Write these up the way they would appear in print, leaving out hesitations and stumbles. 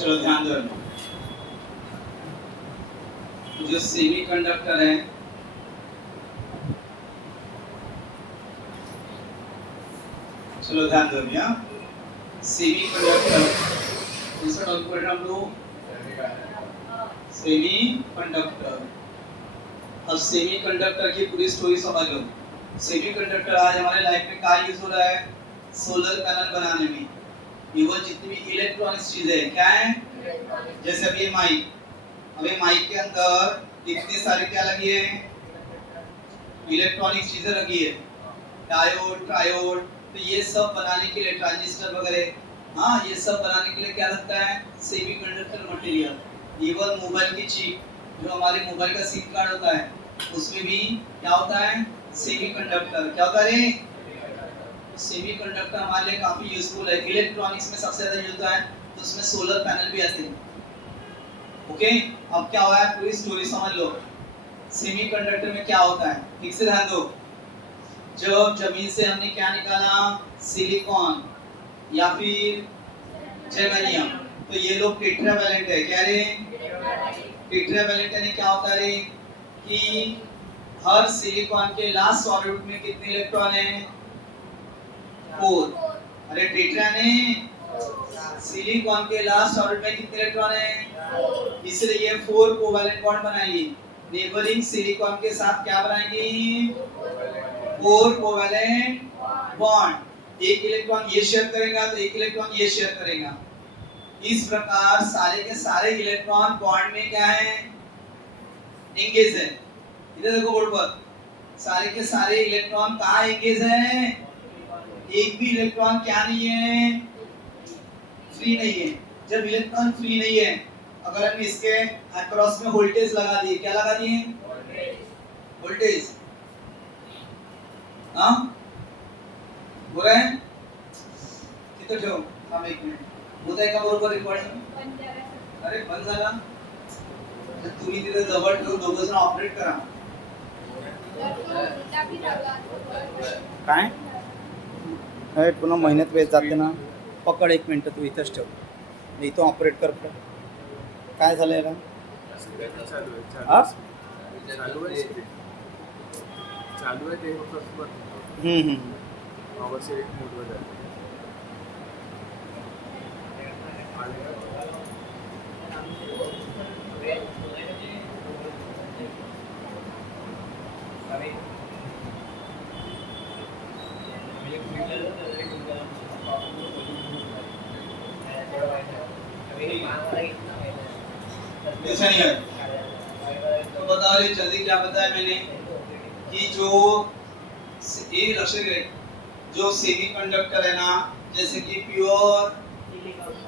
चलो ध्यान दो, जो सेमीकंडक्टर है चलो ध्यान दो भैया, सेमीकंडक्टर दूसरा टॉपिक हम लोग सेमीकंडक्टर। अब सेमीकंडक्टर की पूरी स्टोरी समझ लो। सेमीकंडक्टर आज हमारे लाइफ में क्या यूज हो रहा है? सोलर पैनल बनाने में। इवन जितनी भी इलेक्ट्रॉनिक्स चीजें हैं क्या है, जैसे अभी ये माइक, अभी माइक के अंदर कितनी सारी क्या लगी है, इलेक्ट्रॉनिक चीजें लगी है, डायोड ट्रायोड। तो ये सब बनाने के लिए ट्रांजिस्टर वगैरह, हाँ ये सब बनाने के लिए क्या लगता है, सेमीकंडक्टर मटेरियल। इवन मोबाइल की चिप, जो हमारे मोबाइल का सिम कार्ड होता है, उसमें भी क्या होता है, सेमीकंडक्टर। क्या होता है, सेमीकंडक्टर हमारे लिए काफी यूजफुल है। इलेक्ट्रॉनिक्स में सबसे ज्यादा यूज होता है, तो उसमें सोलर पैनल भी आते हैं। ओके, अब क्या हुआ है, पूरी स्टोरी समझ लो। सेमीकंडक्टर में क्या होता है, ठीक से ध्यान दो। जब जमीन से हमने क्या निकाला, सिलिकॉन या फिर जर्मेनियम, तो ये लोग टेट्रावैलेंट है। क्या रे, टेट्रावैलेंट यानी क्या होता है कि हर सिलिकॉन के लास्ट ऑर्बिट में कितने इलेक्ट्रॉन है, 4। अरे टेट्रा ने सिलिकॉन के लास्ट ऑर्बिट में कितने इलेक्ट्रॉन है, इसलिए ये 4 कोवैलेंट बॉन्ड बनाएगी। नेबरिंग सिलिकॉन के साथ क्या बनाएगी, 4 कोवैलेंट बॉन्ड। एक इलेक्ट्रॉन ये शेयर करेगा तो एक इलेक्ट्रॉन ये शेयर करेगा। इस प्रकार सारे के सारे इलेक्ट्रॉन बॉन्ड में क्या है, एंगेज है। इधर देखो बोर्ड पर, सारे के सारे इलेक्ट्रॉन कहाँ एंगेज है, एक भी इलेक्ट्रॉन क्या नहीं है, फ्री नहीं है। जब इलेक्ट्रॉन फ्री नहीं है, अगर हम इसके अक्रॉस में वोल्टेज लगा दिए, क्या लगा दिए, वोल्टेज, हाँ हो रहा है कितना जो हम एक मिनट होता है का बरोबर रिकॉर्डिंग, अरे बंद झाला, तुम्ही तिथे जवळ ठेवून दोघं जण ऑपरेट करा। काय हे पुन्हा मेहनत वेस्ट जाते ना, पकड एक मिनिट, तू इथंच ठेव, मी इथं ऑपरेट कर। काय झालं याला, चालू आहे ते फक्त आवाज एक मोठं झालं ऐसा नहीं है। तो बताओ जल्दी क्या बताया मैंने कि जो ये लक्ष्य रहे, जो सेमीकंडक्टर है ना, जैसे कि pure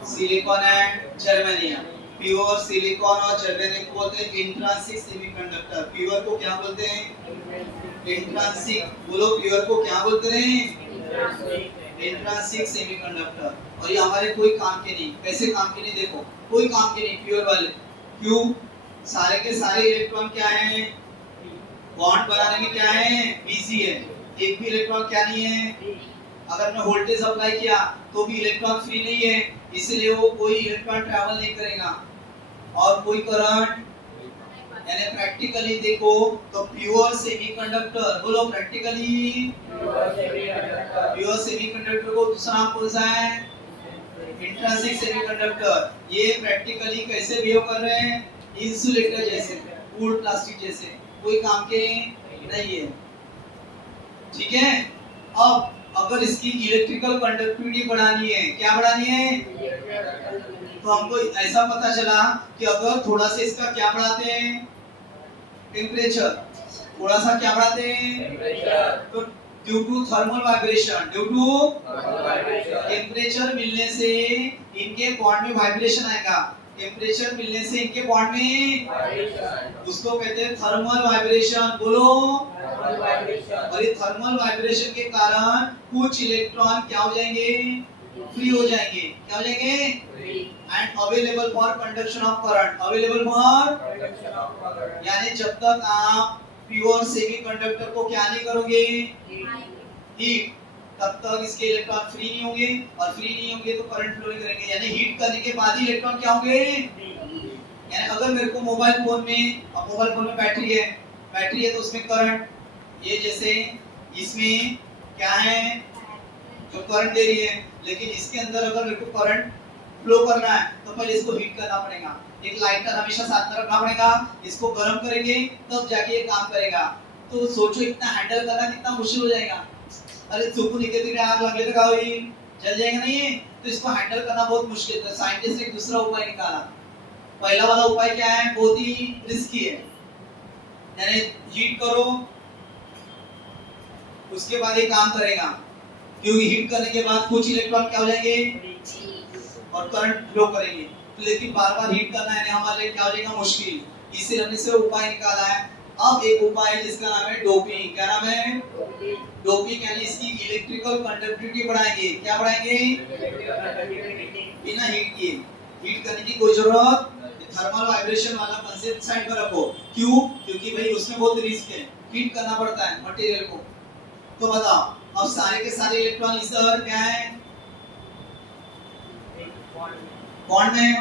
silicon and germanium, pure silicon और जर्मेनियम को बोलते हैं इंट्रिंसिक सेमीकंडक्टर। प्योर को क्या बोलते हैं, इंट्रिंसिक। बोलो प्योर को क्या बोलते हैं, इंट्रिंसिक सेमीकंडक्टर। और ये हमारे कोई काम के नहीं, कैसे काम के नहीं, देखो कोई काम के नहीं प्योर वाले। क्यों, सारे के सारे इलेक्ट्रॉन क्या है, बॉन्ड बनाने में क्या है, बिजी है। एक भी इलेक्ट्रॉन क्या नहीं है, अगर मैं वोल्टेज अप्लाई किया तो भी इलेक्ट्रॉन फ्री नहीं है, इसलिए वो कोई इलेक्ट्रॉन ट्रैवल नहीं करेगा। और कोई करंट, यानी प्रैक्टिकली देखो तो प्योर सेमीकंडक्टर, बोलो प्रैक्टिकली प्योर सेमीकंडक्टर को दूसरा नाम कौन सा है, इंट्रिंसिक सेमीकंडक्टर। ये प्रैक्टिकली कैसे बिहेव कर रहे हैं, इंसुलेटर जैसे, वुड प्लास्टिक जैसे, कोई काम के नहीं है। ठीक है, अब अगर इसकी इलेक्ट्रिकल कंडक्टिविटी बढ़ानी है, क्या बढ़ानी है, तो हमको ऐसा पता चला कि अगर थोड़ा सा इसका क्या बढ़ाते हैं, टेम्परेचर, थोड़ा सा क्या बढ़ाते हैं, तो due to thermal vibration, due to temperature मिलने से इनके बॉन्ड में वाइब्रेशन आएगा। टेम्परेचर मिलने से इनके बॉन्ड में, उसको कहते हैं थर्मल वाइब्रेशन। बोलो, और ये थर्मल वाइब्रेशन के कारण कुछ इलेक्ट्रॉन क्या हो जाएंगे, फ्री हो जाएंगे। क्या हो जाएंगे, and available for conduction of current, available for, यानी जब तक आप प्योर सेमीकंडक्टर को क्या नहीं करोगे, हीट, तब तक इसके इलेक्ट्रॉन फ्री नहीं होंगे, और फ्री नहीं होंगे तो करंट फ्लो नहीं करेंगे, यानी हीट करने के बाद ही इलेक्ट्रॉन क्या होंगे। यानी अगर मेरे को मोबाइल फोन में बैटरी है तो उसमें करंट, ये जैसे इसमें क्या है जो करंट दे रही है, लेकिन इसके अंदर अगर मेरे को करंट फ्लो करना है तो पहले इसको हीट करना पड़ेगा। एक लाइटर हमेशा साथ में रखना पड़ेगा, इसको गर्म करेंगे तब जाके ये काम करेगा। तो सोचो इतना हैंडल करना कितना मुश्किल हो जाएगा। अरे चुप निकल के आग लग लेता कोई जल जाएगा नहीं है, तो इसको हैंडल करना बहुत मुश्किल है। साइंटिस्ट ने एक दूसरा उपाय निकाला। पहला वाला उपाय क्या है, बहुत ही रिस्की है, यानी हीट करो उसके बाद ये काम करेगा, क्योंकि हीट करने के बाद कुछ इलेक्ट्रॉन क्या हो जाएंगे और करंट फ्लो करेंगे। तो लेकिन बार बार हीट करना है हमारे लिए क्या हो जाएगा मुश्किल, इसलिए हमने से उपाय निकाला है। अब एक उपाय जिसका नाम है डोपिंग। क्या नाम है, डोपिंग, यानी इसकी इलेक्ट्रिकल कंडक्टिविटी बढ़ाएंगे। क्या बढ़ाएंगे, बिना हीट किए, हीट करने की कोई जरूरत, थर्मल वाइब्रेशन वाला कंसेप्ट साइड पर रखो। क्यों, क्योंकि भाई उसमें बहुत रिस्क है, हीट करना पड़ता है मटेरियल को। तो बताओ अब सारे के सारे इलेक्ट्रॉन इधर क्या है बॉन्ड में।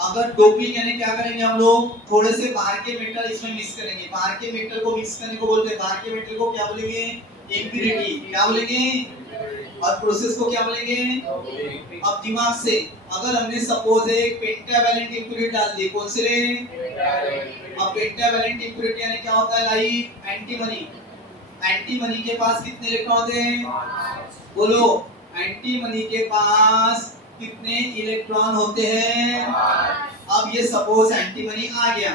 अगर डोपिंग यानी क्या करेंगे हम लोग, थोड़े से बाहर के मेटल इसमें मिक्स करेंगे। बाहर के मेटल को मिक्स करने को बोलते हैं, बाहर के मेटल को क्या बोलेंगे, इम्प्योरिटी। क्या बोलेंगे, और प्रोसेस को क्या बोलेंगे। अब दिमाग से अगर हमने सपोज एक पेंटावैलेंट इम्प्योरिटी डाल दी, कौन से रे, अब पेंटावैलेंट इम्प्योरिटी यानी क्या होता है, लाइक एंटीमनी। एंटीमनी के पास कितने इलेक्ट्रॉन होते हैं, बोलो, एंटीमनी के पास कितने इलेक्ट्रॉन होते हैं। अब ये सपोज एंटीमनी आ गया,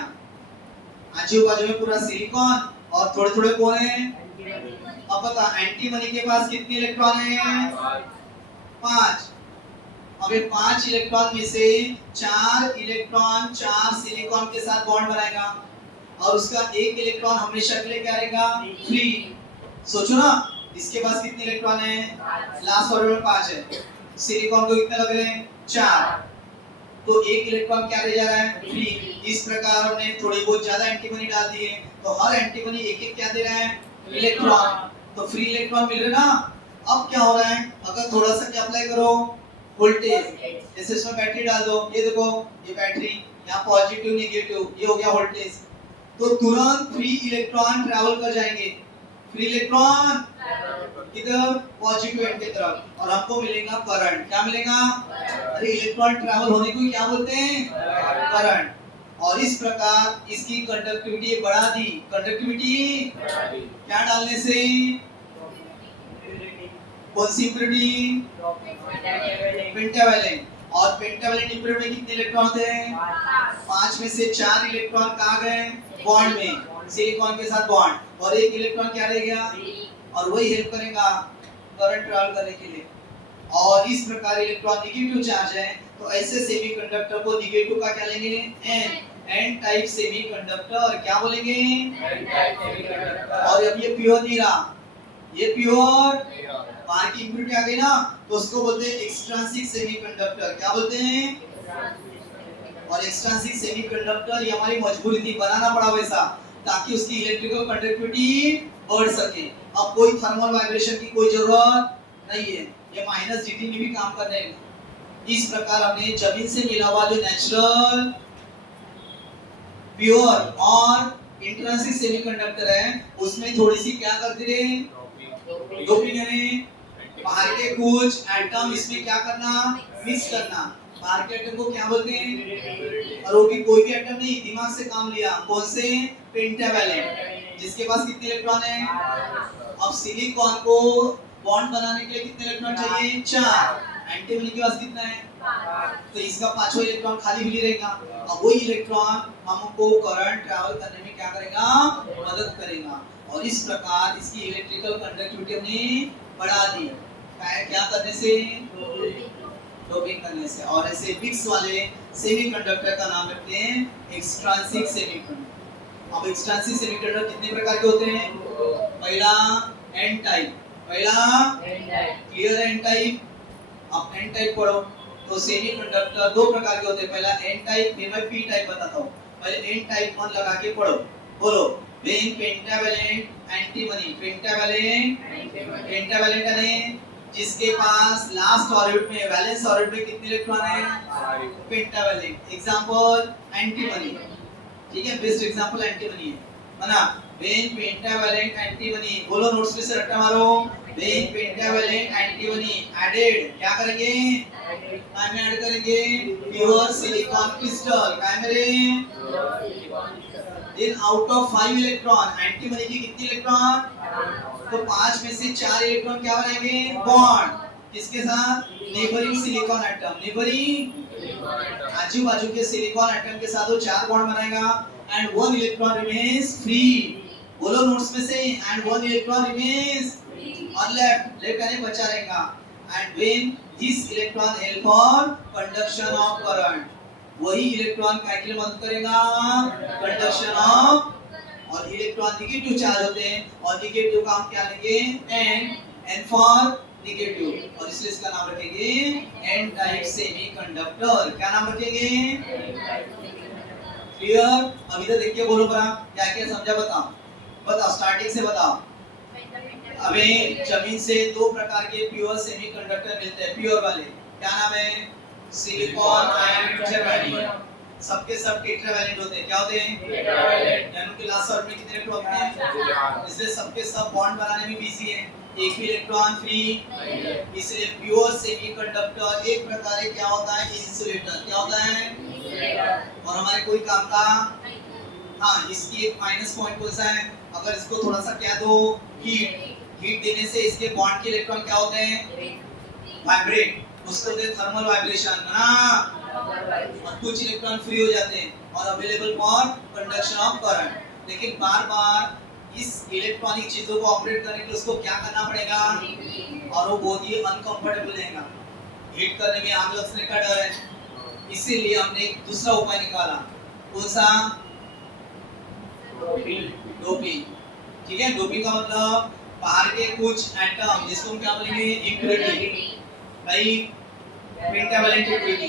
आजू बाजू में पूरा सिलिकॉन और थोड़े थोड़े कौन है। अब बता एंटीमनी के पास कितने इलेक्ट्रॉन हैं, 5। अब ये 5 इलेक्ट्रॉन में से 4 इलेक्ट्रॉन 4 सिलिकॉन के साथ बॉन्ड बनाएगा, और उसका 1 इलेक्ट्रॉन हमेशा के लिए क्या रहेगा, फ्री। सोचो ना, इसके पास कितने इलेक्ट्रॉन हैं, लास्ट ऑर्डर में 5 है, सिलिकॉन को कितने लग रहे हैं, 4, तो 1 इलेक्ट्रॉन क्या रह जा रहा है, फ्री। इस प्रकार हमने थोड़ी बहुत ज्यादा एंटीमनी डाल दी है, तो हर एंटीमनी एक एक क्या दे रहा है, इलेक्ट्रॉन, तो फ्री इलेक्ट्रॉन मिल रहे ना। अब क्या हो रहा है, अगर थोड़ा सा क्या अप्लाई करो, वोल्टेज, जैसे इसमें बैटरी डाल दो, ये देखो ये बैटरी, यहाँ पॉजिटिव नेगेटिव, ये हो गया वोल्टेज, तो तुरंत फ्री इलेक्ट्रॉन ट्रैवल कर जाएंगे। फ्री इलेक्ट्रॉन किधर, पॉजिटिव एंड की तरफ, और हमको मिलेगा करंट। क्या मिलेगा, अरे इलेक्ट्रॉन ट्रैवल होने को क्या बोलते हैं, करंट। और इस प्रकार इसकी कंडक्टिविटी बढ़ा दी। कंडक्टिविटी क्या डालने से, कौन सी इम्प्योरिटी, पेंटावैलेंट। और पेंटावैलेंट इम्प्योरिटी में कितने इलेक्ट्रॉन होते हैं, 5 में से 4 इलेक्ट्रॉन कहाँ गए, बॉन्ड में, सिलिकॉन के साथ बॉन्ड, और 1 इलेक्ट्रॉन क्या रह गया, और वही हेल्प करेगा करंट ट्रैवल करने के लिए। और इस प्रकार इलेक्ट्रॉन नेगेटिव चार्ज है, तो ऐसे सेमीकंडक्टर को नेगेटिव का क्या लेंगे, एन टाइप सेमीकंडक्टर। क्या बोलेंगे, एन टाइप सेमीकंडक्टर। और अब ये प्योर नहीं रहा, ये प्योर, बाहर की इम्प्योरिटी आ गई ना, तो उसको बोलते हैं एक्सट्रिंसिक सेमीकंडक्टर। क्या बोलते हैं, और एक्सट्रिंसिक सेमीकंडक्टर ये हमारी मजबूरी थी, बनाना पड़ा वैसा, ताकि उसकी इलेक्ट्रिकल कंडक्टिविटी बढ़ सके। अब कोई थर्मल वाइब्रेशन की कोई जरूरत नहीं है, ये माइनस dt में भी काम कर रहे हैं। इस प्रकार हमने जमीन से मिला हुआ जो नेचुरल प्योर और इंट्रिंसिक सेमीकंडक्टर है, उसमें थोड़ी सी क्या करते रहे, डोपिंग, यानी बाहर के कुछ एटम इसमें क्या करना, मिक्स करना। बाहर के एटम को क्या बोलते हैं, और वो भी कोई भी एटम नहीं, दिमाग से काम लिया, कौन से, पेंटावैलेंट, जिसके पास कितने इलेक्ट्रॉन है। अब सिलिकॉन को बॉन्ड बनाने के लिए कितने इलेक्ट्रॉन चाहिए, 4, एंटीमनी के पास कितना है, तो इसका 5वां इलेक्ट्रॉन खाली भी रहेगा। अब वही इलेक्ट्रॉन हमको करंट ट्रैवल करने में क्या करेगा, मदद करेगा। और इस प्रकार इसकी इलेक्ट्रिकल कंडक्टिविटी हमने बढ़ा दी, क्या करने से, डोपिंग करने से। और ऐसे मिक्स वाले सेमीकंडक्टर का नाम रखते हैं एक्सट्रिंसिक सेमीकंडक्टर। अब एक्सट्रिंसिक सेमीकंडक्टर कितने प्रकार के होते हैं, पहला N type, clear, N type. अब एन टाइप पढ़ो, तो सेमीकंडक्टर 2 प्रकार के होते हैं, पहला एन टाइप, फिर मैं पी टाइप बताता हूँ। पहले एन टाइप मन लगा के पढ़ो, बोलो, बेन पेंटावैलेंट एंटीमनी, पेंटावैलेंट यानी जिसके पास लास्ट ऑर्बिट में वैलेंस ऑर्बिट में कितने इलेक्ट्रॉन है? फाइव। पेंटावैलेंट। एग्जांपल एंटीमनी, ठीक है, बेस्ट एग्जांपल एंटीमनी है ना। व्हेन पेंटावैलेंट एंटीमनी, बोलो नोट्स में से रट्टा मारो। व्हेन पेंटावैलेंट एंटीमनी एडेड, क्या करेंगे? काय में ऐड करेंगे? Pure silicon crystal. काय में रे? Then out of 5 electron, antimony की कितनी इलेक्ट्रॉन? तो 5 में से 4 इलेक्ट्रॉन क्या बनाएंगे? बॉन्ड। किसके साथ? Neighbouring silicon atom. नेबरिंग आजू बाजू के सिलिकॉन एटम के साथ वो 4 बॉन्ड बनाएगा एंड 1 इलेक्ट्रॉन रिमेन्स फ्री। बोलो नोट्स में से, एंड 1 इलेक्ट्रॉन रिमेन्स और लेफ्ट यानी बचा रहेगा। And when this electron help for conduction of current, वही इलेक्ट्रॉन क्या के लिए मदद करेगा? Conduction of. और इलेक्ट्रॉन नेगेटिव चार्ज होते हैं और नेगेटिव का हम क्या लेंगे? एन फॉर नेगेटिव, और इसलिए इसका नाम रखेंगे एन टाइप सेमीकंडक्टर। क्या नाम रखेंगे? क्लियर? अभी तो देखिए, बोलो बरा क्या क्या समझा, बताओ स्टार्टिंग से बताओ। अबे जमीन से 2 प्रकार के प्योर सेमीकंडक्टर मिलते हैं, प्योर वाले। क्या नाम है? Silicon and germanium. सबके सब टेट्रावैलेंट होते हैं। क्या होते हैं? टेट्रावैलेंट। यानी कि लास्ट ऑर्बिट में कितने इलेक्ट्रॉन होते हैं? इसलिए सबके सब बॉन्ड बनाने में बिजी है, एक भी इलेक्ट्रॉन फ्री। इसलिए प्योर सेमीकंडक्टर एक प्रकार क्या होता है? इंसुलेटर। क्या होता है? और हमारे कोई काम का? हाँ, इसकी एक माइनस पॉइंट कौन सा है? अगर इसको थोड़ा सा क्या दो? हीट देने से इसके बॉन्ड के इलेक्ट्रॉन क्या होते हैं? वाइब्रेट। उसको दे थर्मल वाइब्रेशन ना, और कुछ इलेक्ट्रॉन फ्री हो जाते हैं और available for conduction of current. लेकिन बार-बार इस इलेक्ट्रॉनिक चीजों को ऑपरेट करने के लिए उसको क्या करना पड़ेगा? और वो बहुत ही अनकंफर्टेबल रहेगा, हीट करने में आग लगने का डर है। इसीलिए हमने एक दूसरा उपाय निकाला। कौन सा? डोपिंग। ठीक है, डोपिंग का मतलब बाहर के कुछ एटम जिसको हम क्या बोलेंगे? इम्प्योरिटी, भाई पेंटावैलेंट इम्प्योरिटी।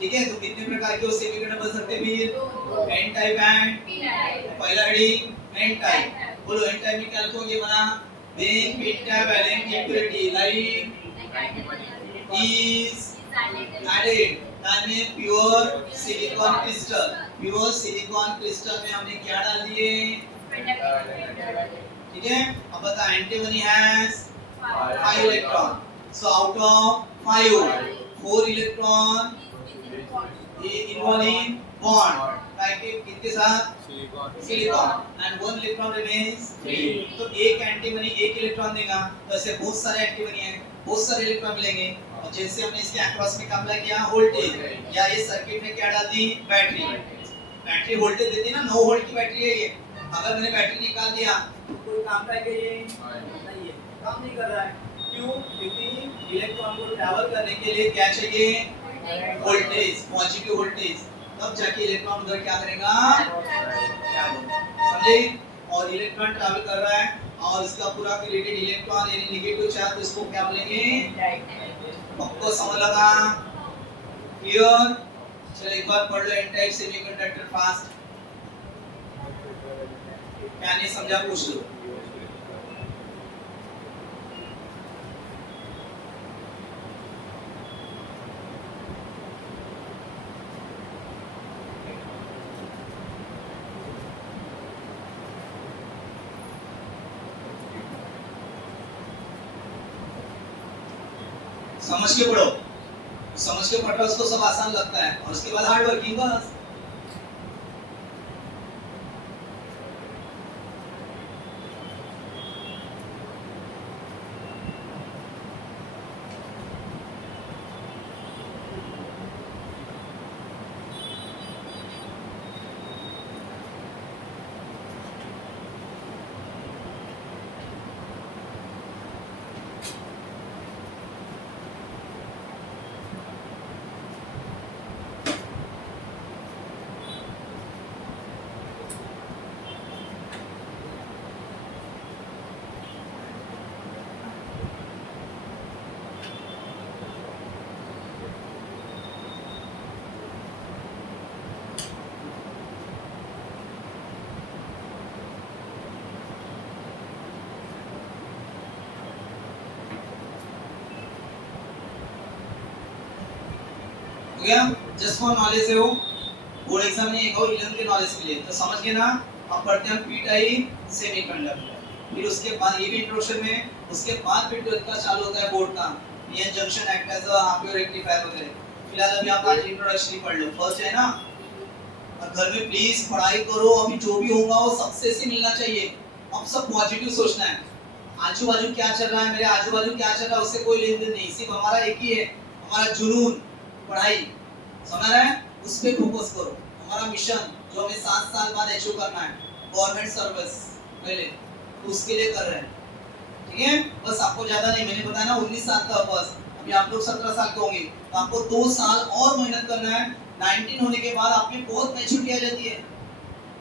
ठीक है, तो कितने प्रकार के सेमीकंडक्टर बन सकते हैं फिर? एन टाइप एंड पहला हेडिंग एन टाइप। बोलो एन टाइप में क्या लिखोगे? बना when pentavalent impurity like is added में pure silicon crystal. Pure silicon crystal में हमने क्या डाल दिए? ठीक है, अब बता antimony has 5 electron, so out of 5 4 electron involve in bond किसके साथ? Silicon and 1 electron remains free. तो एक एंटीमनी 1 इलेक्ट्रॉन देगा, तो ऐसे बहुत सारे एंटीमनी है, बहुत सारे इलेक्ट्रॉन मिलेंगे। और जैसे हमने इसके अक्रॉस में अप्लाई किया वोल्टेज, या इस सर्किट में क्या डाल दी? बैटरी। बैटरी वोल्टेज देती है ना, 9 वोल्ट की बैटरी है ये। अगर मैंने बैटरी निकाल दिया तो कोई काम का है ये? नहीं है, काम नहीं कर रहा है। क्यों? क्योंकि इलेक्ट्रॉन को ट्रैवल करने के लिए क्या चाहिए? Voltage, positive voltage. तब जाके इलेक्ट्रॉन उधर क्या करेगा? समझे? और इलेक्ट्रॉन ट्रैवल कर रहा है और इसका पूरा रिलेटेड इलेक्ट्रॉन यानी नेगेटिव चार्ज, तो इसको क्या बोलेंगे? आपको समझ लगा? क्लियर? चलो एक बार पढ़ लो एन टाइप सेमीकंडक्टर फास्ट। क्या नहीं समझा पूछ लो। समझ के पढ़ो, समझ के पढ़ रहा उसको सब आसान लगता है, और उसके बाद हार्ड वर्किंग बस। हो गया? जस्ट फॉर नॉलेज है वो, बोर्ड एग्जाम नहीं है, 11 के नॉलेज के लिए, तो समझ गए ना? अब पढ़ते हैं पी टाइप सेमीकंडक्टर, फिर उसके बाद ये भी इंट्रोडक्शन में, उसके बाद फिर 12th का चालू होता है बोर्ड का, PN junction act as a half wave rectifier वगैरह। फिलहाल अभी आप आज इंट्रोडक्शन ही पढ़ लो, फर्स्ट है ना? और घर में प्लीज पढ़ाई करो, अभी जो भी होगा वो सक्सेस ही मिलना चाहिए। अब सब पॉजिटिव सोचना है, आजू बाजू क्या चल रहा है, मेरे आजू बाजू क्या चल रहा है उससे कोई लेन देन नहीं, सिर्फ हमारा एक ही है, हमारा जुनून पढ़ाई, समझ रहे हैं? उस पे फोकस करो। हमारा मिशन जो हमें 7 साल बाद अचीव करना है, गवर्नमेंट सर्विस पहले, तो उसके लिए कर रहे हैं, ठीक है? बस आपको ज्यादा नहीं, मैंने बताया ना 19 साल का बस, अभी आप लोग 17 साल के होंगे, तो आपको 2 साल और मेहनत करना है। 19 होने के बाद आप में बहुत मैच्योरिटी आ जाती है,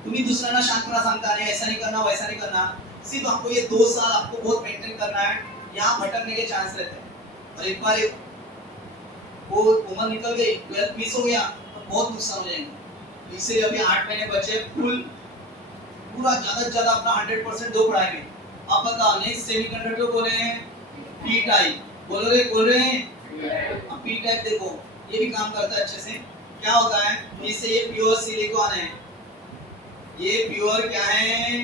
तुम्ही दुसऱ्यांना शांतपणा सांगता नहीं, ऐसा नहीं करना वैसा नहीं करना, सिर्फ आपको ये 2 साल आपको बहुत मेंटेन करना है, यहाँ भटकने के चांस रहते हैं। और एक बार वो उम्र निकल गई, 12 मिस हो गया, तो बहुत नुकसान हो जाएगा। इसलिए अभी 8 महीने बचे, फुल पूरा ज्यादा से ज्यादा अपना 100% दो पढ़ाई में। आप बताओ नेक्स्ट सेमीकंडक्टर बोले हैं पी टाइप, बोल रहे हैं। अब पी टाइप देखो, ये भी काम करता है अच्छे से। क्या होता है, इससे ये प्योर सिलिकॉन है, ये प्योर क्या है,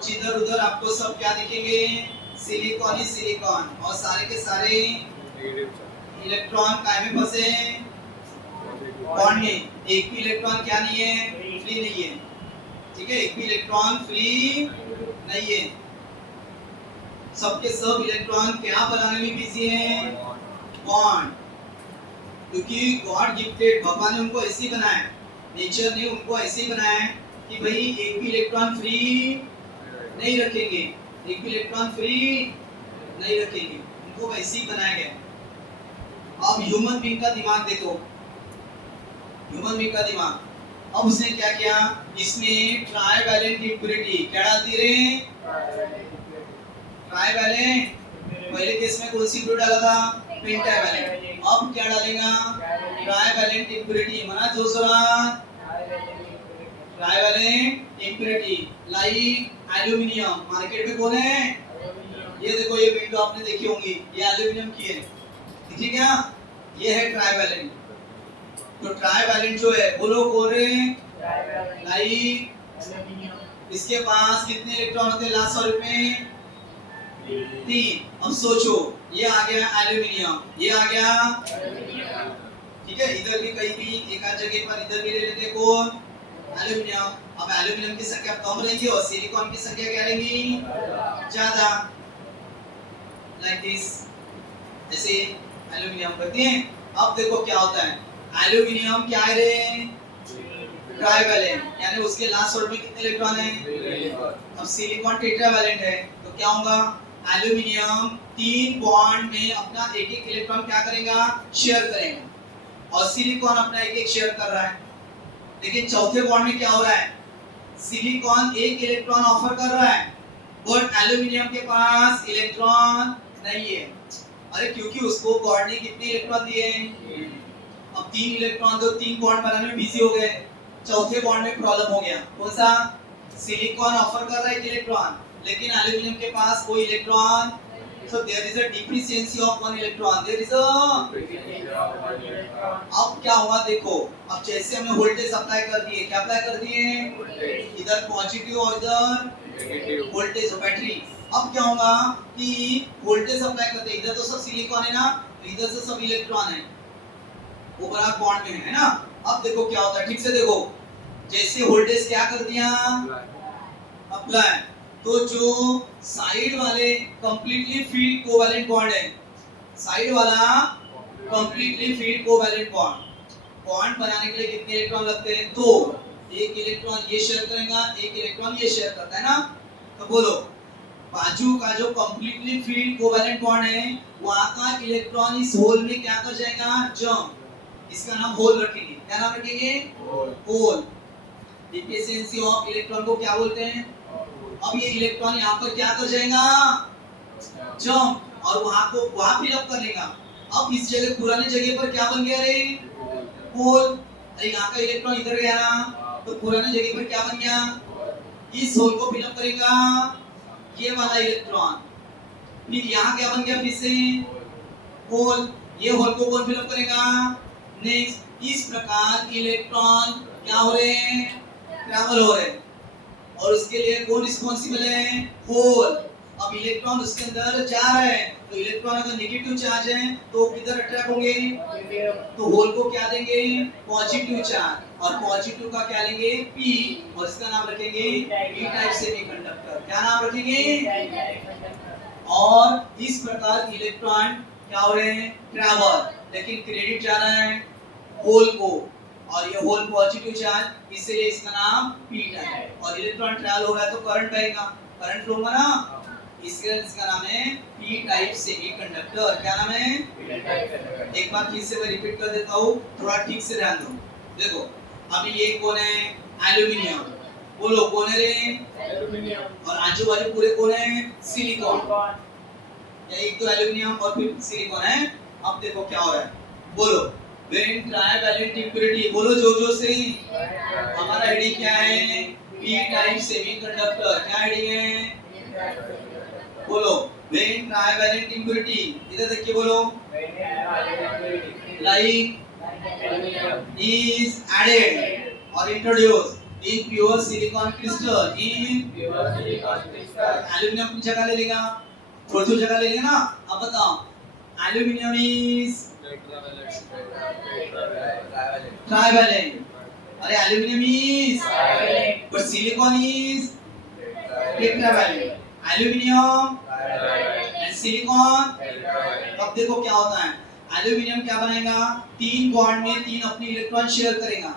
जिधर उधर आपको सब क्या दिखेंगे, सिलिकॉन ही सिलिकॉन, और सारे के सारे इलेक्ट्रॉन काय में फंसे, बॉन्ड में। एक भी इलेक्ट्रॉन क्या नहीं है, फ्री नहीं है, ठीक है? एक भी इलेक्ट्रॉन फ्री नहीं है, सबके सब इलेक्ट्रॉन क्या बनाने में बिजी हैं, बॉन्ड। क्योंकि गॉड गिफ्टेड, भगवान ने उनको ऐसे ही बनाया, नेचर ने उनको ऐसे ही बनाया कि भाई एक भी इलेक्ट्रॉन फ्री नहीं रखेंगे, एक भी इलेक्ट्रॉन फ्री नहीं रखेंगे, उनको वैसे ही बनाया गया। अब ह्यूमन बीइंग का दिमाग देखो, ह्यूमन बीइंग का दिमाग, अब उसने क्या किया, इसमें ट्राइवैलेंट इंप्योरिटी क्या डालती रे, ट्राइवैलेंट। पहले केस में कौन सी इंप्योरिटी डाला था, पेंटावैलेंट, अब क्या डालेगा, ट्राइवैलेंट इंप्योरिटी, मना दूसरा trivalent impurity like aluminium. Market में कौन है, ये देखो, ये विंडो आपने देखी होंगी, ये एल्यूमिनियम की है, ठीक है क्या? ये है ट्राइवैलेंट। तो ट्राइवैलेंट जो है, बोलो कौन है, लाइक, इसके पास कितने इलेक्ट्रॉन होते हैं लास्ट ऑर्बिट में, 3। अब सोचो, ये आ गया एल्यूमिनियम, ये आ गया, ठीक है? इधर भी कहीं भी एक आध जगह पर इधर भी ले लेते कौन, एल्यूमिनियम। अब एल्यूमिनियम की संख्या कम रहेगी और सिलिकॉन की संख्या क्या रहेगी, ज्यादा, लाइक दिस, ऐसे एल्यूमिनियम करते हैं। अब देखो क्या होता है, एल्यूमिनियम क्या है रे, ट्राइवैलेंट, यानी उसके लास्ट ऑर्बिट में कितने इलेक्ट्रॉन है। अब सिलिकॉन टेट्रावैलेंट है, तो क्या होगा, एल्यूमिनियम 3 बॉन्ड में अपना एक एक इलेक्ट्रॉन क्या करेगा, शेयर करेगा, और सिलिकॉन अपना एक एक शेयर कर रहा है। लेकिन चौथे बॉन्ड में क्या हो रहा है, सिलिकॉन एक इलेक्ट्रॉन ऑफर कर रहा है, बट एल्यूमिनियम के पास इलेक्ट्रॉन नहीं है। अरे क्योंकि उसको गॉड ने कितने इलेक्ट्रॉन दिए हैं, अब 3 इलेक्ट्रॉन, तो 3 बॉन्ड बनाने में बिजी हो गए, चौथे बॉन्ड में प्रॉब्लम हो गया। कौन सा, सिलिकॉन ऑफर कर रहा है एक इलेक्ट्रॉन, लेकिन एल्यूमिनियम के पास कोई electron, so there is a deficiency of one electron, there is a, अब क्या हुआ देखो, अब जैसे हमने वोल्टेज अप्लाई कर दिए, क्या अप्लाई कर दिए, इधर पॉजिटिव और इधर नेगेटिव वोल्टेज, बैटरी। अब क्या होगा कि वोल्टेज अप्लाई करते हैं, इधर तो सब सिलिकॉन है ना, इधर से सब इलेक्ट्रॉन है, वो बराबर बॉन्ड में है ना। अब देखो क्या होता है, ठीक से देखो, जैसे वोल्टेज क्या कर दिया, अप्लाई, तो जो साइड वाले कंप्लीटली फील्ड कोवैलेंट बॉन्ड है, साइड वाला कंप्लीटली फील्ड कोवैलेंट बॉन्ड बनाने के लिए कितने इलेक्ट्रॉन लगते हैं, 2। एक इलेक्ट्रॉन ये शेयर करेगा, एक इलेक्ट्रॉन ये शेयर करता है ना। तो बोलो, बाजू का जो कंप्लीटली फील्ड कोवैलेंट बॉन्ड है, वहां का इलेक्ट्रॉन इस होल में क्या कर जाएगा, जंप, इसका नाम होल रखेंगे। क्या नाम रखेंगे, होल। डिफिशिएंसी ऑफ इलेक्ट्रॉन को क्या बोलते हैं। अब ये इलेक्ट्रॉन यहाँ पर क्या कर जाएगा, जंप, और वहां को वहां फिलअप कर लेगा। अब इस जगह पुरानी जगह पर क्या बन गया रे, होल। अरे यहाँ का इलेक्ट्रॉन इधर गया ना, तो पुरानी जगह पर क्या बन गया, इस होल को फिलअप करेगा ये वाला इलेक्ट्रॉन। फिर यहाँ क्या बन गया, फिर से होल, ये होल को कौन फिलअप करेगा, नेक्स्ट इस प्रकार इलेक्ट्रॉन क्या हो रहे हैं, ट्रैवल हो रहे हैं। और उसके लिए कौन रिस्पॉन्सिबल है, होल। अब इलेक्ट्रॉन उसके अंदर जा रहे हैं, तो इलेक्ट्रॉन अगर नेगेटिव चार्ज है तो किधर अट्रैक्ट होंगे, तो होल को क्या देंगे, पॉजिटिव चार्ज। और पॉजिटिव का क्या लेंगे, पी, और इसका नाम रखेंगे पी टाइप सेमीकंडक्टर। क्या नाम रखेंगे। और इस प्रकार इलेक्ट्रॉन क्या हो रहे हैं, ट्रैवल, लेकिन क्रेडिट जा रहा है होल को, और ये होल पॉजिटिव चार्ज, इसलिए इसका नाम पी टाइप। और इलेक्ट्रॉन ट्रैवल हो रहा है तो करंट बहेगा, करंट फ्लो होगा ना, इसलिए इसका नाम है पी टाइप सेमीकंडक्टर। क्या नाम है, एक बार फिर से मैं रिपीट कर देता हूँ, थोड़ा ठीक से ध्यान दो। देखो अभी ये कौन है, एल्यूमिनियम, बोलो कौन है रे, एल्यूमिनियम। और आजू बाजू पूरे कौन है, सिलिकॉन। एक तो एल्यूमिनियम और फिर सिलिकॉन है। अब देखो क्या हो रहा है, बोलो व्हेन ट्राइवैलेंट इम्प्योरिटी, बोलो जो से। हमारा हेडिंग क्या है, पी टाइप सेमीकंडक्टर। क्या हेडिंग है, बोलो व्हेन ट्राइवैलेंट इम्प्योरिटी, इधर देखिए बोलो, like is added or introduced in pure silicon crystal, in aluminium की जगह ले लेगा, थोड़ी जगह ले लेगा ना। अब बताओ एल्यूमिनियम इज ट्राइवैलेंट, अरे aluminium is, but silicon is tetravalent. Aluminium and silicon, अब देखो क्या होता है, एल्यूमिनियम क्या बनाएगा, तीन बॉन्ड में तीन अपने इलेक्ट्रॉन शेयर करेगा,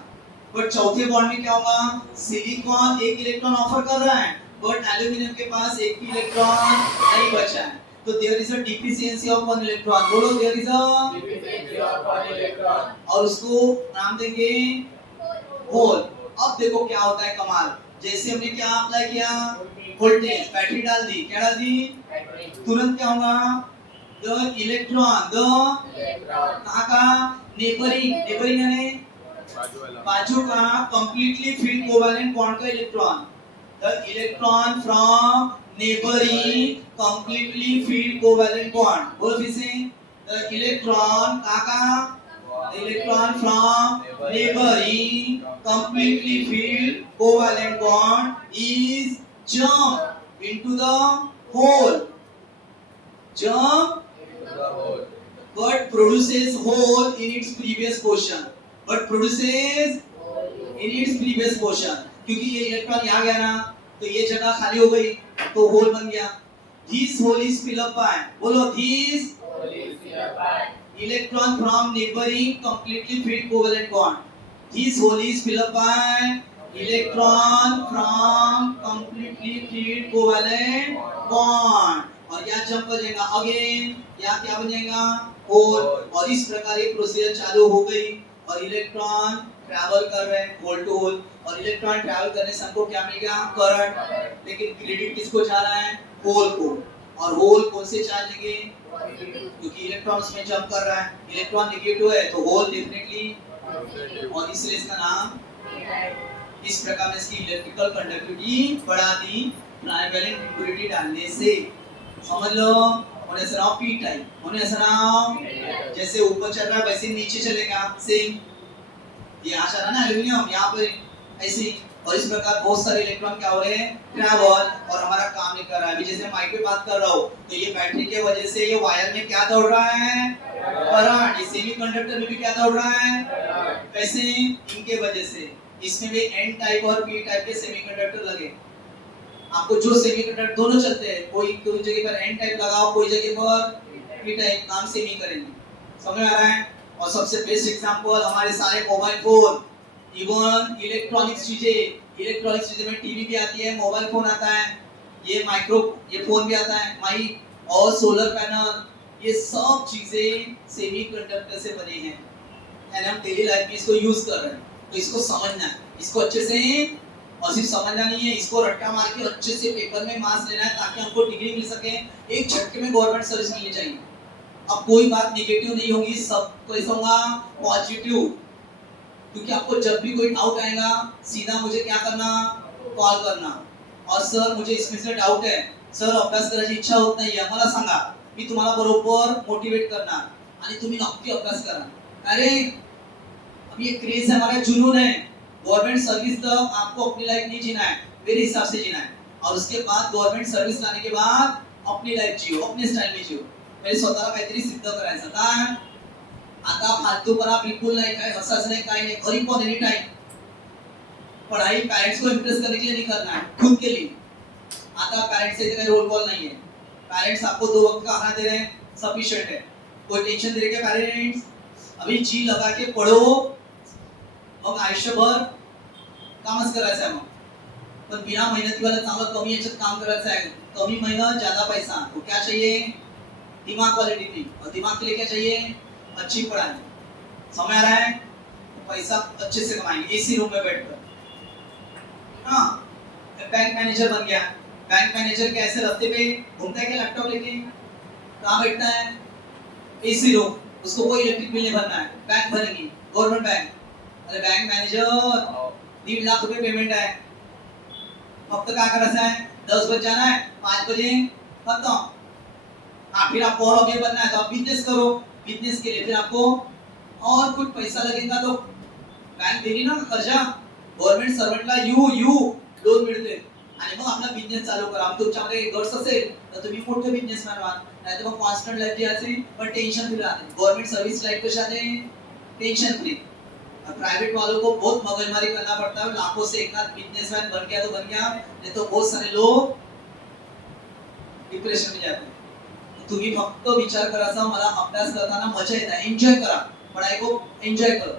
बट चौथे बॉन्ड में क्या होगा, सिलिकॉन एक इलेक्ट्रॉन ऑफर कर रहा है, बट एल्यूमिनियम के पास एक भी इलेक्ट्रॉन नहीं बचा है, तो there is a deficiency of one electron. बोलो there is a deficiency of one electron, और उसको नाम देंगे होल। अब देखो क्या होता है कमाल, जैसे हमने क्या अप्लाई किया, वोल्टेज, बैटरी डाल दी, क्या डाल दी, तुरंत क्या होगा, the electron, कहाँ का, नेबरिंग यानी बाजू का completely filled covalent bond का electron, the electron from neighboring completely filled covalent bond। बोलो फिर से, the electron कहाँ का, the electron from neighboring completely filled covalent bond is jump into the hole, jump but produces hole in its previous portion, but produces in its previous portion, क्योंकि ये electron यहाँ गया ना, तो ये जगह खाली हो गई, तो होल बन गया। This hole is filled up by, बोलो this electron from neighboring completely filled covalent bond, this hole is filled up by electron from completely filled covalent bond, और यहाँ जंप हो जाएगा अगेन, यहाँ क्या बन जाएगा, होल। और इस प्रकार ये प्रोसीजर चालू हो गई, और इलेक्ट्रॉन ट्रैवल कर रहे हैं होल टू होल, और इलेक्ट्रॉन ट्रैवल करने से हमको क्या मिल गया, करंट। लेकिन क्रेडिट किसको जा रहा है, होल को। और होल कौन से चार्ज लेंगे, क्योंकि इलेक्ट्रॉन उसमें जंप कर रहा है, इलेक्ट्रॉन नेगेटिव है तो होल डेफिनेटली, और इसलिए इसका नाम, इस प्रकार में इसकी इलेक्ट्रिकल कंडक्टिविटी बढ़ा दी ट्राइवैलेंट इम्प्योरिटी डालने से। समझ लो, और ऐसा नाम पी टाइप, और ऐसा नाम जैसे ऊपर चल रहा है वैसे नीचे चलेगा, सेम। ये यहाँ चल रहा है ना एल्यूमिनियम, यहाँ पर ऐसे, और इस प्रकार बहुत सारे इलेक्ट्रॉन क्या हो रहे हैं, ट्रैवल, और हमारा काम नहीं कर रहा है। अभी जैसे माइक पे बात कर रहा हूँ, तो ये बैटरी के वजह से ये वायर में क्या दौड़ रहा है, करंट। ये सेमीकंडक्टर में भी क्या दौड़ रहा है, कैसे, इनके वजह से। इसमें भी एन टाइप और पी टाइप के सेमीकंडक्टर लगे, आपको जो सेमीकंडक्टर दोनों चलते हैं, कोई जगह पर एन टाइप लगाओ, कोई जगह पर पी टाइप, काम सेम ही करेंगे। समझ में आ रहा है। और सबसे बेस्ट एग्जांपल हमारे सारे मोबाइल फोन, इवन इलेक्ट्रॉनिक्स चीजें में टीवी भी आती है, मोबाइल फोन आता है, ये फोन भी आता है, माइक और सोलर पैनल, ये सब चीजें सेमीकंडक्टर से बने हैं, एंड हम डेली लाइफ में इसको यूज कर रहे हैं। तो इसको समझना है, इसको अच्छे से, और सिर्फ समझना नहीं है, इसको रट्टा मार के अच्छे से पेपर में मार्क्स लेना है, ताकि हमको डिग्री मिल सके, एक झटके में गवर्नमेंट सर्विस मिलनी चाहिए। अब कोई बात नेगेटिव नहीं होगी, सब कैसा होगा, पॉजिटिव। क्योंकि आपको जब भी कोई डाउट आएगा, सीधा मुझे क्या करना, कॉल करना, और सर मुझे इसमें से डाउट है, सर अभ्यास करायची इच्छा होत नाहीये, मला सांगा, मी तुम्हाला बरोबर मोटिवेट करणार आणि तुम्ही नक्की अभ्यास करा। अरे अब ये क्रेज है, हमारा जुनून है। गवर्नमेंट सर्विस तक आपको अपनी लाइफ नहीं जीना है, मेरे हिसाब से जीना है, और उसके बाद गवर्नमेंट सर्विस लाने के बाद अपनी लाईफ जिओ, अपने स्टाईल में जिओ. म्हणजे स्वतःला काहीतरी सिद्ध करायचं. आता फालतूपणा बिल्कुल नहीं, काय हसाच नहीं, काय नहीं, घरी पण एनी टाइम. पढ़ाई पेरेंट्स को इम्प्रेस करने के लिए नहीं करना है, खुद के लिए. आता पेरेंट्स से कोई रोल कॉल नहीं है. पेरेंट्स आपको 2 वक्त का खाना दे रहे हैं, सफिशिएंट है. कोई टेंशन दे रहे क्या पेरेंट्स? अभी जी लगा के पढ़ो, मग आयुष्यभर कामच करायचं आहे. मग पण बिना मेहनतीवाला चांगलं कमी याच्यात काम करायचं आहे. कमी मेहनत ज्यादा पैसा. तो क्या चाहिए? दिमाग क्वालिटी थी. और दिमाग के लिए क्या चाहिए? अच्छी पढ़ाई. समझ आ रहा है? पैसा अच्छे से कमाएंगे एसी रूम में बैठकर. हाँ, बैंक मैनेजर बन गया. बैंक मैनेजर कैसे रास्ते पे घूमता है क्या लैपटॉप लेके? कहाँ बैठता है? AC room. उसको कोई इलेक्ट्रिक बिल नहीं भरना है, बैंक भरेंगी, गवर्नमेंट बैंक. अरे बैंक मैनेजर 1.5 लाख रुपए पेमेंट है. फक्त क्या करायचं है? 10 बजे जाना है, 5 बजे खत्म. हाँ, फिर आपको और आगे बनना है तो आप बिजनेस करो. बिजनेस के लिए फिर आपको और कुछ पैसा लगेगा तो बैंक देगी ना कर्जा. गवर्नमेंट सर्वंटला यू लोन मिळते आणि मग आपला बिझनेस चालू करा. मग तुमच्याकडे गट्स असेल तर तुम्ही मोठे बिझनेसमॅन व्हा. नाही तर मग कॉन्स्टंट लाईफ जी असेल पण टेंशन फ्री राहते. गवर्नमेंट सर्विस लाइफ कशी राहते? Tension free. प्राइवेट वालों को बहुत मगजमारी करना पड़ता है. लाखों से एक आध बिजनेसमैन बन गया तो बन गया, नहीं तो बहुत सारे लोग डिप्रेशन में जाते हैं. तुम्ही फक्त विचार करायचा, मला अभ्यास करताना मजा येते, एंजॉय करा. पढ़ाई को एंजॉय करो.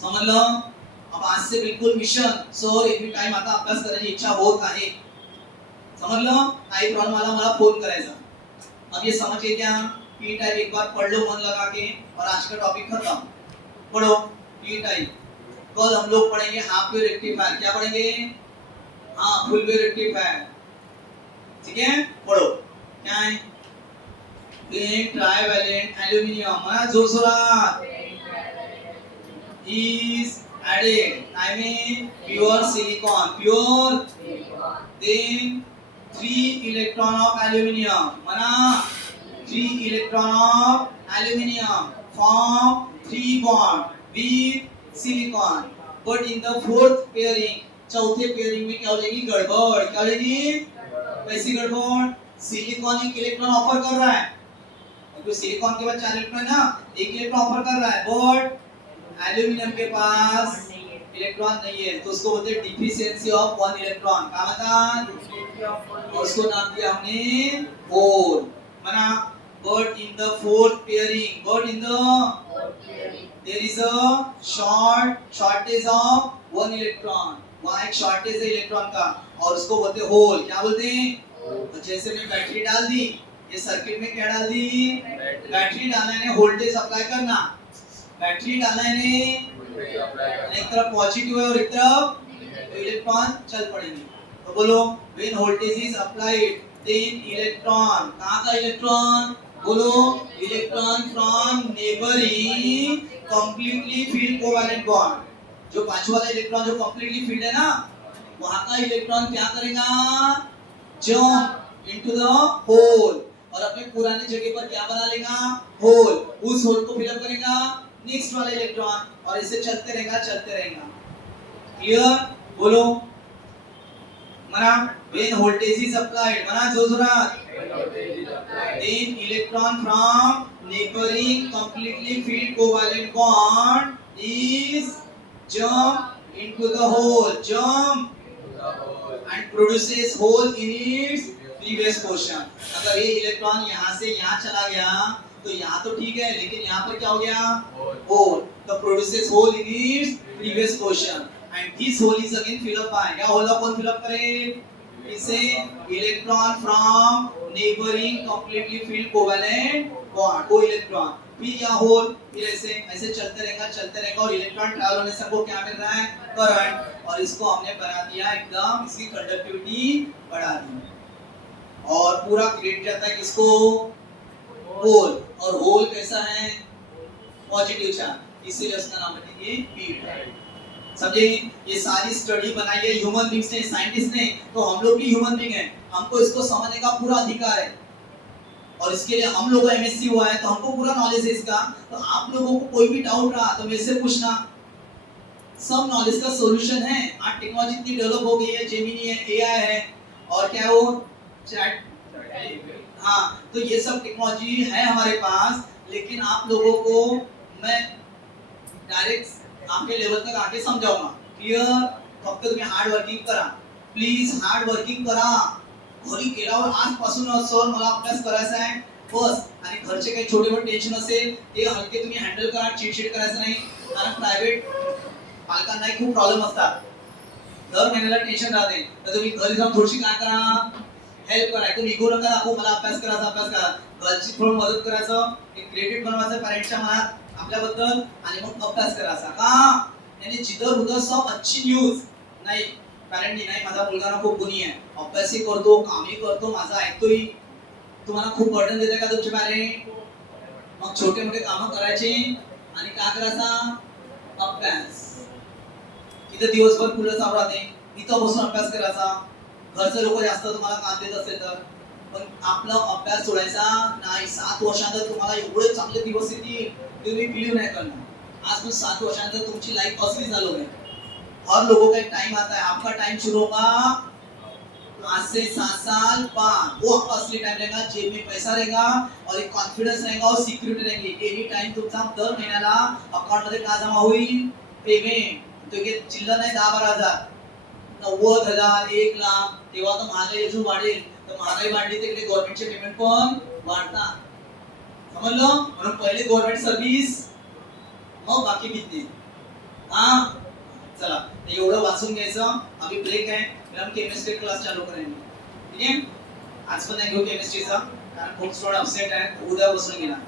समजलं? अब आज से बिल्कुल मिशन सर एनी टाइम आता अभ्यास करायची इच्छा होत आहे. समजलं? काही प्रॉब्लेम आला मला फोन करायचा. अब ये समझिए क्या? पी टाइप एक बार पढ़ लो मन लगा के, और आज का टॉपिक खत्म. पढ़ो पी टाइप. कल हम लोग पढ़ेंगे हाफ वेव रेक्टिफायर. क्या पढ़ेंगे? हाँ, फुल वेव रेक्टिफायर. ठीक है, पढ़ो. क्या है? Trivalent aluminium. मना जोरजोरात. is added. I mean pure silicon. Pure. Then 3 electron of aluminium. Mana 3 electron of aluminium form 3 bond with silicon. But in the fourth pairing, चौथे पेयरिंग में क्या हो जाएगी? गड़बड़. क्या हो जाएगी? कैसी गड़बड़? सिलिकॉन एक इलेक्ट्रॉन ऑफर कर रहा है. क्योंकि सिलिकॉन के बाद 4 इलेक्ट्रॉन है ना, एक इलेक्ट्रॉन ऑफर कर रहा है, बट एल्यूमिनियम के पास इलेक्ट्रॉन नहीं है, तो उसको बोलते हैं डिफिशियंसी ऑफ 1 इलेक्ट्रॉन. क्या मतलब? उसको नाम दिया हमने होल. माना but in the fourth pairing, but in the there is a shortage of 1 electron. वहां एक शॉर्टेज है इलेक्ट्रॉन का, और उसको बोलते हैं होल. क्या बोलते हैं? तो जैसे मैं बैटरी डाल दी, ये सर्किट में क्या डाल दी? बैटरी डालना है, वोल्टेज अप्लाई करना. बैटरी डालना है, एक तरफ पॉजिटिव है और एक तरफ इलेक्ट्रॉन चल पड़ेंगे. तो बोलो when voltage is applied then electron. कहां का इलेक्ट्रॉन? बोलो electron from neighbouring completely filled covalent bond. जो पांचवा वाला इलेक्ट्रॉन जो कंप्लीटली फील्ड है ना, वहां का इलेक्ट्रॉन क्या करेगा? जंप इनटू द होल, और अपने पुराने जगह पर क्या बना लेगा? होल. उस होल को फिलअप करेगा नेक्स्ट वाला इलेक्ट्रॉन, और इसे चलते रहेगा. क्लियर? बोलो. मना व्हेन वोल्टेज इज अप्लाइड. मना जोरजोरात. Then electron from neighbouring completely filled covalent bond is jump into the hole. Jump and produces hole in its previous portion. अगर ये इलेक्ट्रॉन यहाँ से यहाँ चला गया तो यहाँ तो ठीक है, लेकिन यहाँ पर क्या हो गया? hole. तो produces hole in its previous portion, and this hole is again fill up by. क्या hole कौन fill up करे? इसे electron from neighboring completely filled covalent bond. वो इलेक्ट्रॉन फिर यह होल, फिर ऐसे चलते रहेगा, और इलेक्ट्रॉन ट्रैवल होने से हमको क्या मिल रहा है? करंट. और इसको हमने बना दिया एकदम, इसकी कंडक्टिविटी बढ़ा दी, और पूरा क्रिएट जाता है किसको? होल. और होल कैसा है? पॉजिटिव चार्ज, इसीलिए उसका नाम रख दीजिए पी टाइप. समझे? ये सारी स्टडी बनाई है ह्यूमन बींग्स ने, साइंटिस्ट ने. तो हम लोग भी ह्यूमन बींग हैं, हमको इसको समझने का पूरा अधिकार है, और इसके लिए हम लोगों का एमएससी हुआ है, तो हमको पूरा नॉलेज है इसका. तो आप लोगों को कोई भी डाउट रहा तो मेरे से पूछना. सब नॉलेज का सॉल्यूशन है। आज टेक्नोलॉजी इतनी डेवलप हो गई है, जेमिनी है, एआई है, और क्या है वो चैट। हाँ, तो ये सब टेक्नोलॉजी है हमारे पास, लेकिन आप लोगों को मैं डायरेक्ट आपके लेवल तक आके समजावूंगा। क्लियर? फक्त तुम्ही हार्ड वर्किंग करा, प्लीज हार्ड वर्किंग करा। घरी गेल्यावर आजपासून सर मला अभ्यास करायचा आहे बस, आणि घरचे काही छोटे मोठे टेन्शन असेल ते हलके तुम्ही हँडल करा, चिडचिड करायचं नाही। कारण प्रायव्हेट पालकांना खूप प्रॉब्लेम असतात, दर महिन्याला टेन्शन राहते, तर तुम्ही घरी जाऊन थोडीशी काय करा, हेल्प करा। ऐकून इगो नका दाखवू, मला अभ्यास करायचा, अभ्यास करा। घरची थोडं मदत करायचं, एक क्रेडिट बनवायचं पॅरेंट्सच्या मनात आपल्याबद्दल, आणि मग अभ्यास करायचा। का यानी जिधर उधर सब अच्छी न्यूज नाही, पॅरेंटनी नाही माझा मुलगा ना खूप गुणी आहे, अभ्यासही करतो, कामही करतो, माझा ऐकतोही। तुम्हाला खूप बर्डन देते का तुमचे पॅरेंट? मग छोटे मोठे कामं करायचे आणि काय करायचा, अभ्यास। इथं दिवसभर फुलं चालू राहते, इथं बसून अभ्यास करायचा। घरचे लोक जास्त तुम्हाला काम देत असेल तर, पण आपला अभ्यास सोडायचा नाही। 7 वर्षानंतर तुम्हाला एवढे चांगले दिवस येतील ते तुम्ही बिलीव नाही करणार। आज 7 वर्षानंतर तुमची लाईफ असली चालू है। हर लोगों का एक टाइम आता है, आपका टाइम शुरू होगा आज से 7 साल बाद। वो आपका असली टाइम रहेगा, जेब में पैसा रहेगा और एक कॉन्फिडेंस रहेगा और सिक्युरिटी रहेगी। एनी टाइम तुमचा दर महिन्याला अकाउंट मध्ये काय जमा होईल, पेमेंट। तो ये चिल्लर नाही 10-12 हजार, 90,000, 1 लाख। तेव्हा तर महागाई अजून वाढेल, तर महागाई वाढली तर गव्हर्नमेंटचे पेमेंट पण वाढतात, समजलं? म्हणून पहिले गव्हर्नमेंट सर्व्हिस, मग बाकी बिझनेस। हा, चला एवढं वाचून घ्यायचं। अभी ब्रेक आहे, हम केमिस्ट्री क्लास चालू करेंगे, ठीक आहे? आज पण नाही घेऊ केमिस्ट्रीचा, कारण खूप स्टुडंट अपसेट आहे, उद्या बसून घेणार।